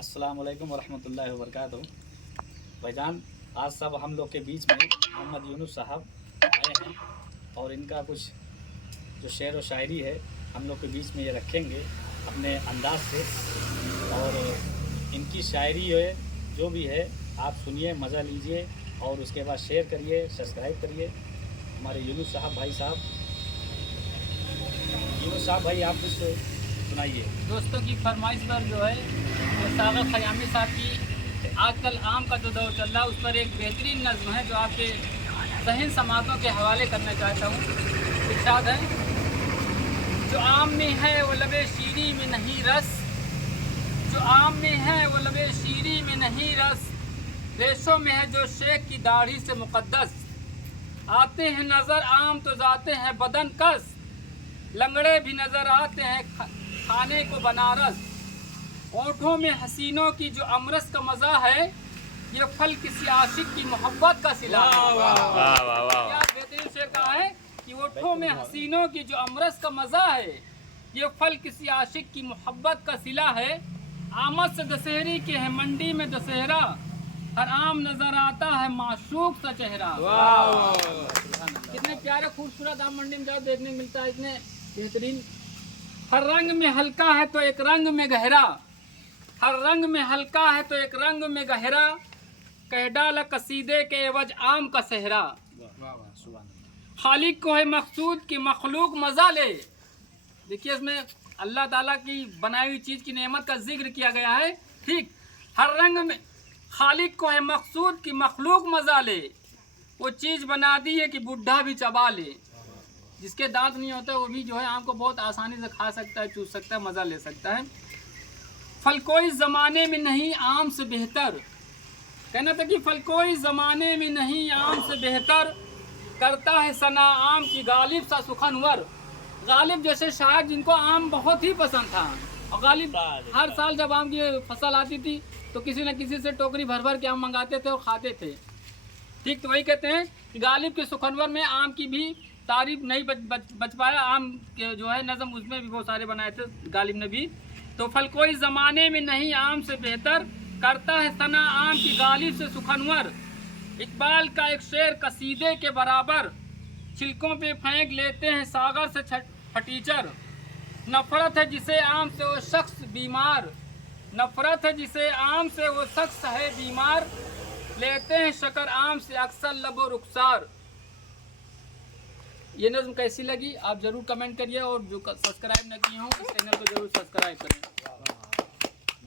अस्सलाम वालेकुम वरहमतुल्लाहि वबरकातुहू। भाईजान, आज सब हम लोग के बीच में मोहम्मद यूनुस साहब आए हैं और इनका कुछ जो शेर व शायरी है हम लोग के बीच में ये रखेंगे अपने अंदाज से। और इनकी शायरी है जो भी है आप सुनिए, मज़ा लीजिए और उसके बाद शेयर करिए, सब्सक्राइब करिए। हमारे यूनुस साहब भाई आप कुछ सुनाइए। दोस्तों की फरमाइश पर जो है वो सागर खयामी साहब की आजकल आम का जो दौर चल रहा है उस पर एक बेहतरीन नज़्म है जो आपके ज़हन समातों के हवाले करना चाहता हूँ। इरशाद है, जो आम में है वो लबे शीरी में नहीं रस, जो आम में है वो लबे शीरी में नहीं रस, रेशों में है जो शेख की दाढ़ी से मुक़द्दस। आते हैं नज़र आम तो जाते हैं बदन कस, लंगड़े भी नज़र आते हैं खाने को बनारस। ओंठों में हसीनों की जो अमरस का मज़ा है, ये फल किसी आशिक की मोहब्बत का सिला है। क्या बेहतरीन शेर कहा है कि ओंठों में हसीनों की जो अमरस का मज़ा है, ये फल किसी आशिक की मोहब्बत का सिला है। आमद से दशहरी के है मंडी में दशहरा, हर आम नजर आता है माशूक सा चेहरा। कितने प्यारे खूबसूरत आम मंडी में जाओ देखने मिलता है, इतने बेहतरीन। हर रंग में हल्का है तो एक रंग में गहरा, हर रंग में हल्का है तो एक रंग में गहरा, कह डाला कसीदे के एवज आम का सेहरा। खालिक को है मकसूद की मखलूक मजा ले। देखिए इसमें अल्लाह ताला की बनाई हुई चीज़ की नेमत का जिक्र किया गया है। ठीक, हर रंग में खालिक को है मकसूद की मखलूक मजा ले, वो चीज़ बना दी है कि बुढ़ा भी चबा ले। जिसके दांत नहीं होता वो भी जो है आम को बहुत आसानी से खा सकता है, चूस सकता है, मज़ा ले सकता है। फल कोई ज़माने में नहीं आम से बेहतर, कहना था कि फल कोई ज़माने में नहीं आम से बेहतर, करता है सना आम की गालिब सा सुखनवर। गालिब जैसे शायद जिनको आम बहुत ही पसंद था, और गालिब हर साल जब आम की फसल आती थी तो किसी न किसी से टोकरी भर भर के आम मंगाते थे और खाते थे। ठीक, तो वही कहते हैं कि गालिब के सुखनवर में आम की भी तारीफ नहीं बच पाया। आम के जो है नज़म उसमें भी बहुत सारे बनाए थे गालिब ने भी। तो फल कोई ज़माने में नहीं आम से बेहतर, करता है सना आम की गालिब से सुखनवर। इकबाल का एक शेर कसीदे के बराबर, छिलकों पे फेंक लेते हैं सागर से फटीचर। नफ़रत है जिसे आम से वो शख्स बीमार, नफ़रत है जिसे आम से वो शख्स है बीमार, लेते हैं शकर आम से अक्सर लबो रुखसार। ये नज़्म कैसी लगी आप ज़रूर कमेंट करिए, और जो सब्सक्राइब न किए हों इस चैनल को ज़रूर सब्सक्राइब करें।